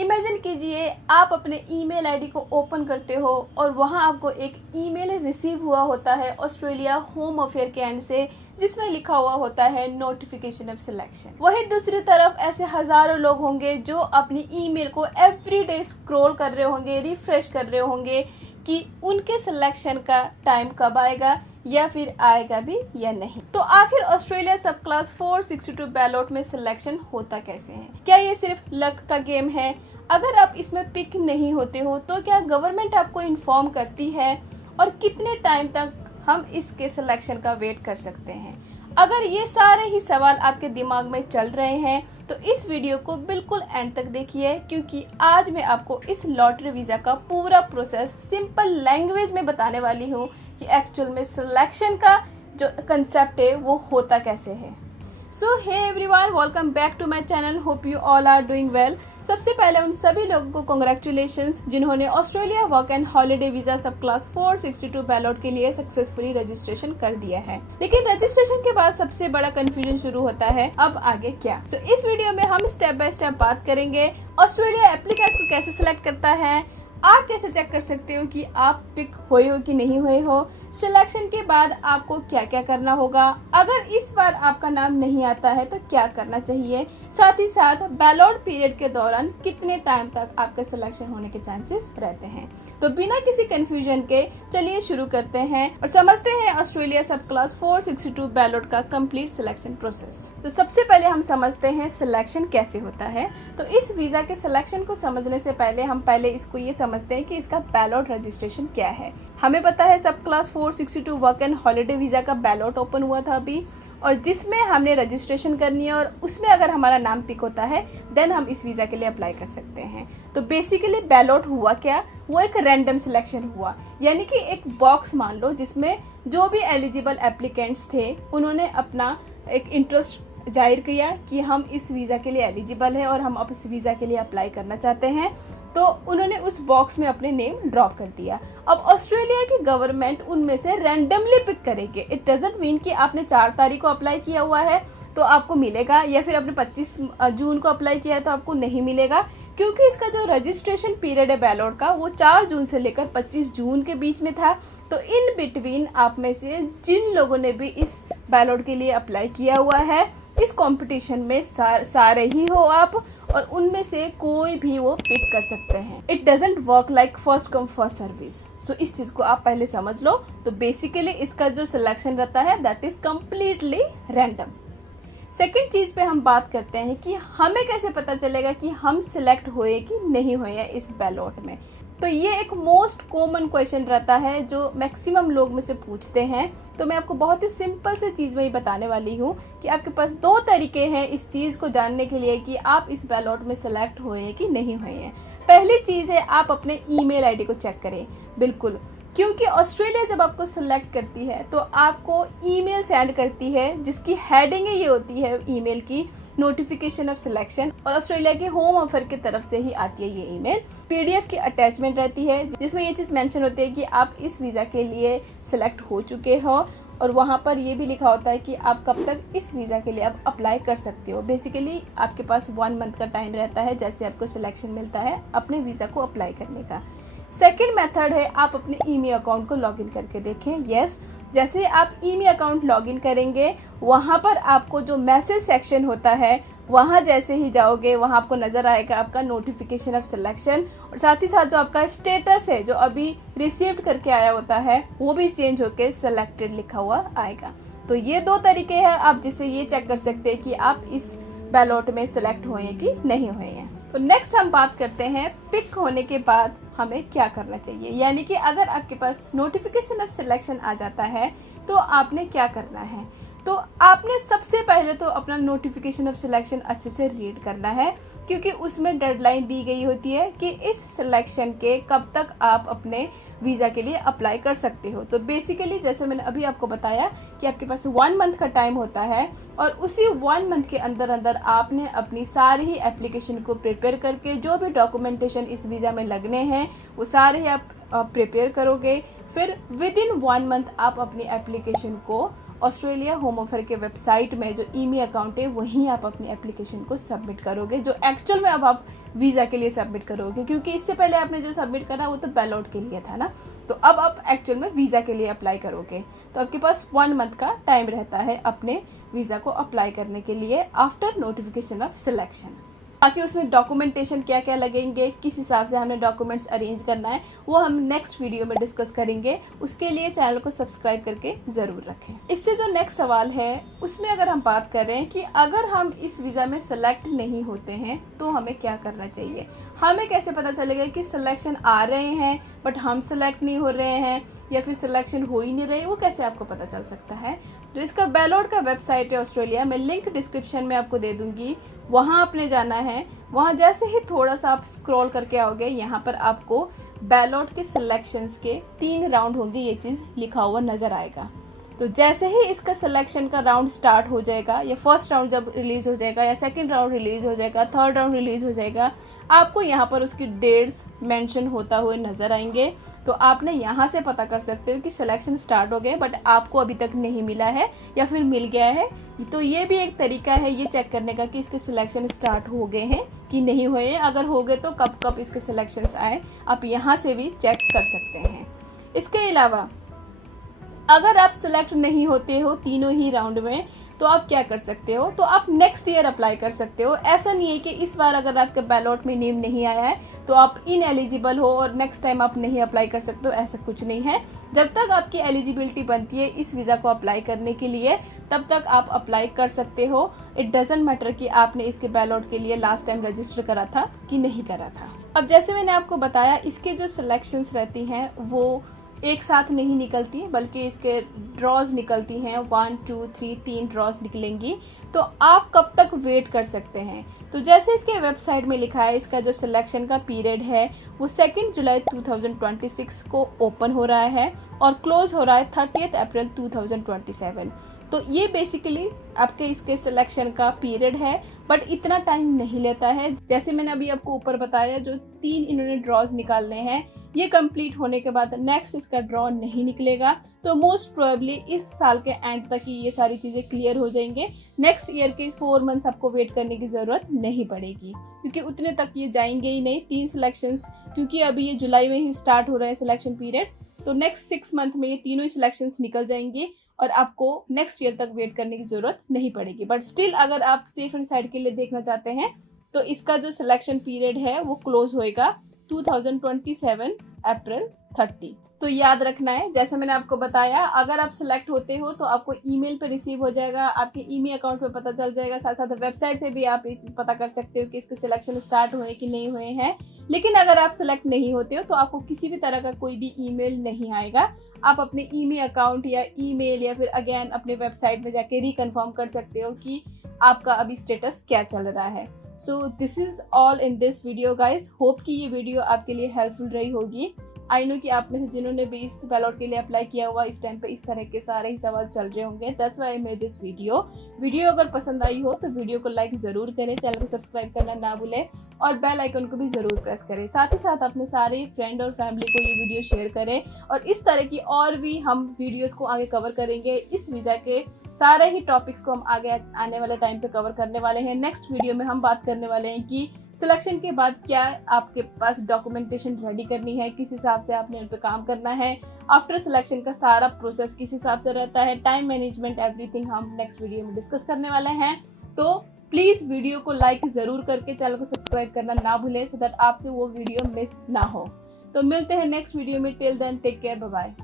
Imagine कीजिए आप अपने ईमेल आईडी को ओपन करते हो और वहां आपको एक ईमेल रिसीव हुआ होता है ऑस्ट्रेलिया होम अफेयर के एंड से, जिसमें लिखा हुआ होता है नोटिफिकेशन ऑफ सिलेक्शन। वहीं दूसरी तरफ ऐसे हजारों लोग होंगे जो अपनी ईमेल को एवरीडे स्क्रॉल कर रहे होंगे, रिफ्रेश कर रहे होंगे कि उनके सिलेक्शन का टाइम कब आएगा या फिर आएगा भी या नहीं। तो आखिर ऑस्ट्रेलिया सब क्लास 462 बैलॉट में सिलेक्शन होता कैसे है? क्या ये सिर्फ लक का गेम है? अगर आप इसमें पिक नहीं होते हो तो क्या गवर्नमेंट आपको इन्फॉर्म करती है? और कितने टाइम तक हम इसके सिलेक्शन का वेट कर सकते हैं? अगर ये सारे ही सवाल आपके दिमाग में चल रहे हैं तो इस वीडियो को बिल्कुल एंड तक देखिए, क्योंकि आज मैं आपको इस लॉटरी वीजा का पूरा प्रोसेस सिंपल लैंग्वेज में बताने वाली हूँ कि एक्चुअल में सिलेक्शन का जो कंसेप्ट है वो होता कैसे है। So hey everyone, welcome back to my channel. Hope you all are doing well. सबसे पहले उन सभी लोगों को कांग्रेचुलेशंस जिन्होंने Australia work and holiday visa sub class 462 ballot के लिए सक्सेसफुली रजिस्ट्रेशन कर दिया है। लेकिन रजिस्ट्रेशन के बाद सबसे बड़ा कंफ्यूजन शुरू होता है, अब आगे क्या? सो इस वीडियो में हम स्टेप बाय स्टेप बात करेंगे ऑस्ट्रेलिया एप्लीकेंट्स को कैसे सिलेक्ट करता है, आप कैसे चेक कर सकते हो कि आप पिक हुए हो कि नहीं हुए हो, सिलेक्शन के बाद आपको क्या क्या करना होगा, अगर इस बार आपका नाम नहीं आता है तो क्या करना चाहिए, साथ ही साथ बैलॉट पीरियड के दौरान कितने टाइम तक आपका सिलेक्शन होने के चांसेस रहते हैं। तो बिना किसी कंफ्यूजन के चलिए शुरू करते हैं और समझते हैं ऑस्ट्रेलिया सब क्लास 462 बैलॉट का कंप्लीट सिलेक्शन प्रोसेस। तो सबसे पहले हम समझते हैं सिलेक्शन कैसे होता है। तो इस वीजा के सिलेक्शन को समझने से पहले हम इसको ये समझते हैं कि इसका बैलॉट रजिस्ट्रेशन क्या है। हमें पता है सब class 462 work and holiday visa का बैलॉट ओपन हुआ था अभी, और जिसमें हमने रजिस्ट्रेशन करनी है और उसमें अगर हमारा नाम पिक होता है देन हम इस वीजा के लिए अप्लाई कर सकते हैं। तो बेसिकली बैलॉट हुआ क्या? वो एक रैंडम सिलेक्शन हुआ, यानी कि एक बॉक्स मान लो जिसमें जो भी एलिजिबल एप्लीकेंट्स थे उन्होंने अपना एक इंटरेस्ट जाहिर किया कि हम इस वीजा के लिए एलिजिबल है और हम अब इस वीजा के लिए अप्लाई करना चाहते हैं, तो उन्होंने उस बॉक्स में अपने नेम ड्रॉप कर दिया। अब ऑस्ट्रेलिया की गवर्नमेंट उनमें से रैंडमली पिक करेगी। इट डजंट मीन कि आपने 4 तारीख को अप्लाई किया हुआ है तो आपको मिलेगा, या फिर आपने 25 जून को अप्लाई किया है तो आपको नहीं मिलेगा, क्योंकि इसका जो रजिस्ट्रेशन पीरियड है बैलॉट का वो 4 जून से लेकर 25 जून के बीच में था। तो इन बिटवीन आप में से जिन लोगों ने भी इस बैलॉट के लिए अप्लाई किया हुआ है, इस कंपटीशन में सारे ही हो आप, और उनमें से कोई भी वो पिक कर सकते हैं। It doesn't work like first come first service. So इस चीज को आप पहले समझ लो। तो बेसिकली इसका जो सिलेक्शन रहता है that is completely random. Second चीज पे हम बात करते हैं कि हमें कैसे पता चलेगा कि हम सिलेक्ट हुए कि नहीं हुए इस बैलॉट में। तो ये एक मोस्ट कॉमन क्वेश्चन रहता है जो मैक्सिमम लोग मुझसे पूछते हैं। तो मैं आपको बहुत ही सिंपल से चीज़ में ही बताने वाली हूँ कि आपके पास 2 तरीके हैं इस चीज़ को जानने के लिए कि आप इस बैलॉट में सेलेक्ट हुए हैं कि नहीं हुए हैं। पहली चीज़ है आप अपने ईमेल आईडी को चेक करें। बिल्कुल, क्योंकि ऑस्ट्रेलिया जब आपको सिलेक्ट करती है तो आपको ईमेल सेंड करती है जिसकी हेडिंग ये होती है ईमेल की नोटिफिकेशन ऑफ सिलेक्शन, और ऑस्ट्रेलिया के होम अफेयर की तरफ से ही आती है ये ईमेल। पीडीएफ की अटैचमेंट रहती है जिसमें ये चीज़ मेंशन होती है कि आप इस वीज़ा के लिए सिलेक्ट हो चुके हो, और वहाँ पर ये भी लिखा होता है कि आप कब तक इस वीज़ा के लिए आप अप्लाई कर सकते हो। बेसिकली आपके पास 1 मंथ का टाइम रहता है जैसे आपको सिलेक्शन मिलता है अपने वीज़ा को अप्लाई करने का। सेकेंड मेथड है आप अपने ईमेल अकाउंट को लॉगिन करके देखें। यस, जैसे आप ईमेल अकाउंट लॉगिन करेंगे वहाँ पर आपको जो मैसेज सेक्शन होता है वहाँ जैसे ही जाओगे वहाँ आपको नज़र आएगा आपका नोटिफिकेशन ऑफ सिलेक्शन, और साथ ही साथ जो आपका स्टेटस है जो अभी रिसीव्ड करके आया होता है वो भी चेंज होकर सिलेक्टेड लिखा हुआ आएगा। तो ये 2 तरीके हैं आप जिससे ये चेक कर सकते हैं कि आप इस बैलॉट में सिलेक्ट हुए हैं कि नहीं हुए हैं। तो नेक्स्ट हम बात करते हैं पिक होने के बाद हमें क्या करना चाहिए, यानी कि अगर आपके पास नोटिफिकेशन ऑफ सिलेक्शन आ जाता है तो आपने क्या करना है। तो आपने सबसे पहले तो अपना नोटिफिकेशन ऑफ सिलेक्शन अच्छे से रीड करना है, क्योंकि उसमें डेडलाइन दी गई होती है कि इस सिलेक्शन के कब तक आप अपने वीज़ा के लिए अप्लाई कर सकते हो। तो बेसिकली जैसे मैंने अभी आपको बताया कि आपके पास 1 मंथ का टाइम होता है, और उसी 1 मंथ के अंदर अंदर आपने अपनी सारी ही एप्लीकेशन को प्रिपेयर करके जो भी डॉक्यूमेंटेशन इस वीज़ा में लगने हैं वो सारे ही आप प्रिपेयर करोगे। फिर विद इन 1 मंथ आप अपनी एप्लीकेशन को ऑस्ट्रेलिया होम अफेयर के वेबसाइट में जो ईमेल अकाउंट है वहीं आप अपनी एप्लीकेशन को सबमिट करोगे, जो एक्चुअल में अब आप वीज़ा के लिए सबमिट करोगे, क्योंकि इससे पहले आपने जो सबमिट करा वो तो बैलॉट के लिए था ना। तो अब आप एक्चुअल में वीज़ा के लिए अप्लाई करोगे। तो आपके पास 1 मंथ का टाइम रहता है अपने वीज़ा को अप्लाई करने के लिए आफ्टर नोटिफिकेशन ऑफ सिलेक्शन। बाकी उसमें डॉक्यूमेंटेशन क्या क्या लगेंगे, किस हिसाब से हमें डॉक्यूमेंट्स अरेंज करना है, वो हम नेक्स्ट वीडियो में डिस्कस करेंगे। उसके लिए चैनल को सब्सक्राइब करके ज़रूर रखें। इससे जो नेक्स्ट सवाल है उसमें अगर हम बात करें कि अगर हम इस वीज़ा में सेलेक्ट नहीं होते हैं तो हमें क्या करना चाहिए। हमें कैसे पता चलेगा कि सिलेक्शन आ रहे हैं बट हम सेलेक्ट नहीं हो रहे हैं, या फिर सिलेक्शन हो ही नहीं रही, वो कैसे आपको पता चल सकता है। जो इसका बैलॉट का वेबसाइट है ऑस्ट्रेलिया में, लिंक डिस्क्रिप्शन में आपको दे दूंगी, वहाँ आपने जाना है। वहाँ जैसे ही थोड़ा सा आप स्क्रॉल करके आओगे, यहाँ पर आपको बैलॉट के सिलेक्शंस के 3 राउंड होंगे, ये चीज़ लिखा हुआ नज़र आएगा। तो जैसे ही इसका सिलेक्शन का राउंड स्टार्ट हो जाएगा, या फर्स्ट राउंड जब रिलीज़ हो जाएगा, या सेकंड राउंड रिलीज़ हो जाएगा, थर्ड राउंड रिलीज़ हो जाएगा, आपको यहाँ पर उसकी डेट्स मेंशन होता हुए नज़र आएंगे। तो आपने यहाँ से पता कर सकते हो कि सिलेक्शन स्टार्ट हो गए बट आपको अभी तक नहीं मिला है या फिर मिल गया है। तो ये भी एक तरीका है ये चेक करने का कि इसके सिलेक्शन स्टार्ट हो गए हैं कि नहीं हुए हैं। अगर हो गए तो कब कब इसके सिलेक्शंस आए, आप यहाँ से भी चेक कर सकते हैं। इसके अलावा अगर आप सिलेक्ट नहीं होते हो तीनों ही राउंड में, तो आप क्या कर सकते हो, तो आप नेक्स्ट ईयर अप्लाई कर सकते हो। ऐसा नहीं है कि इस बार अगर आपके बैलॉट में नेम नहीं आया है तो आप इनएलिजिबल हो और नेक्स्ट टाइम आप नहीं अप्लाई कर सकते हो, ऐसा कुछ नहीं है। जब तक आपकी एलिजिबिलिटी बनती है इस वीज़ा को अप्लाई करने के लिए, तब तक आप अप्लाई कर सकते हो। इट डजेंट मैटर कि आपने इसके बैलॉट के लिए लास्ट टाइम रजिस्टर करा था कि नहीं करा था। अब जैसे मैंने आपको बताया, इसके जो सिलेक्शंस रहती हैं वो एक साथ नहीं निकलती, बल्कि इसके ड्रॉज निकलती हैं। 1 2 3 3 ड्रॉज निकलेंगी। तो आप कब तक वेट कर सकते हैं, तो जैसे इसके वेबसाइट में लिखा है, इसका जो सिलेक्शन का पीरियड है वो 2 जुलाई 2026 को ओपन हो रहा है और क्लोज हो रहा है 30 अप्रैल 2027। तो ये बेसिकली आपके इसके सिलेक्शन का पीरियड है, बट इतना टाइम नहीं लेता है। जैसे मैंने अभी आपको ऊपर बताया, जो 3 इन्होंने ड्रॉज निकालने हैं, ये कंप्लीट होने के बाद नेक्स्ट इसका ड्रॉ नहीं निकलेगा। तो मोस्ट प्रोबेबली इस साल के एंड तक ही ये सारी चीज़ें क्लियर हो जाएंगे। नेक्स्ट ईयर के 4 मंथ्स आपको वेट करने की ज़रूरत नहीं पड़ेगी, क्योंकि उतने तक ये जाएंगे ही नहीं। 3 सिलेक्शंस, क्योंकि अभी ये जुलाई में ही स्टार्ट हो रहा है सिलेक्शन पीरियड, तो नेक्स्ट 6 मंथ में ये तीनों ही सिलेक्शंस निकल जाएंगे और आपको नेक्स्ट ईयर तक वेट करने की ज़रूरत नहीं पड़ेगी। बट स्टिल अगर आप सेफ एंड साइड के लिए देखना चाहते हैं तो इसका जो सिलेक्शन पीरियड है वो क्लोज होएगा 2027 अप्रैल 30। तो याद रखना है, जैसे मैंने आपको बताया, अगर आप सिलेक्ट होते हो तो आपको ईमेल पे रिसीव हो जाएगा, आपके ईमेल अकाउंट पे पता चल जाएगा। साथ साथ वेबसाइट से भी आप ये चीज़ पता कर सकते हो कि इसके सिलेक्शन स्टार्ट हुए कि नहीं हुए हैं। लेकिन अगर आप सिलेक्ट नहीं होते हो तो आपको किसी भी तरह का कोई भी ईमेल नहीं आएगा। आप अपने ईमेल अकाउंट या ईमेल या फिर अगेन अपने वेबसाइट में जाके रिकन्फर्म कर सकते हो कि आपका अभी स्टेटस क्या चल रहा है। So this is all in this video guys. Hope कि ये वीडियो आपके लिए हेल्पफुल रही होगी। आई नो कि आप में से जिन्होंने भी इस बैलॉट के लिए अप्लाई किया हुआ, इस टाइम पे इस तरह के सारे ही सवाल चल रहे होंगे। That's why I made this video अगर पसंद आई हो तो वीडियो को लाइक ज़रूर करें, चैनल को सब्सक्राइब करना ना भूलें और बेल आइकन को भी ज़रूर प्रेस करें। साथ ही साथ अपने सारे फ्रेंड और फैमिली को ये वीडियो शेयर करें। और इस तरह की और भी हम वीडियोज़ को आगे कवर करेंगे। इस वीज़ा के सारे ही टॉपिक्स को हम आगे आने वाले टाइम पे कवर करने वाले हैं। नेक्स्ट वीडियो में हम बात करने वाले हैं कि सिलेक्शन के बाद क्या आपके पास डॉक्यूमेंटेशन रेडी करनी है, किस हिसाब से आपने उन पर काम करना है, आफ्टर सिलेक्शन का सारा प्रोसेस किस हिसाब से रहता है, टाइम मैनेजमेंट, एवरीथिंग हम नेक्स्ट वीडियो में डिस्कस करने वाले हैं। तो प्लीज़ वीडियो को लाइक ज़रूर करके चैनल को सब्सक्राइब करना ना भूलें, सो दैट आपसे वो वीडियो मिस ना हो। तो मिलते हैं नेक्स्ट वीडियो में। Till then take care, bye bye.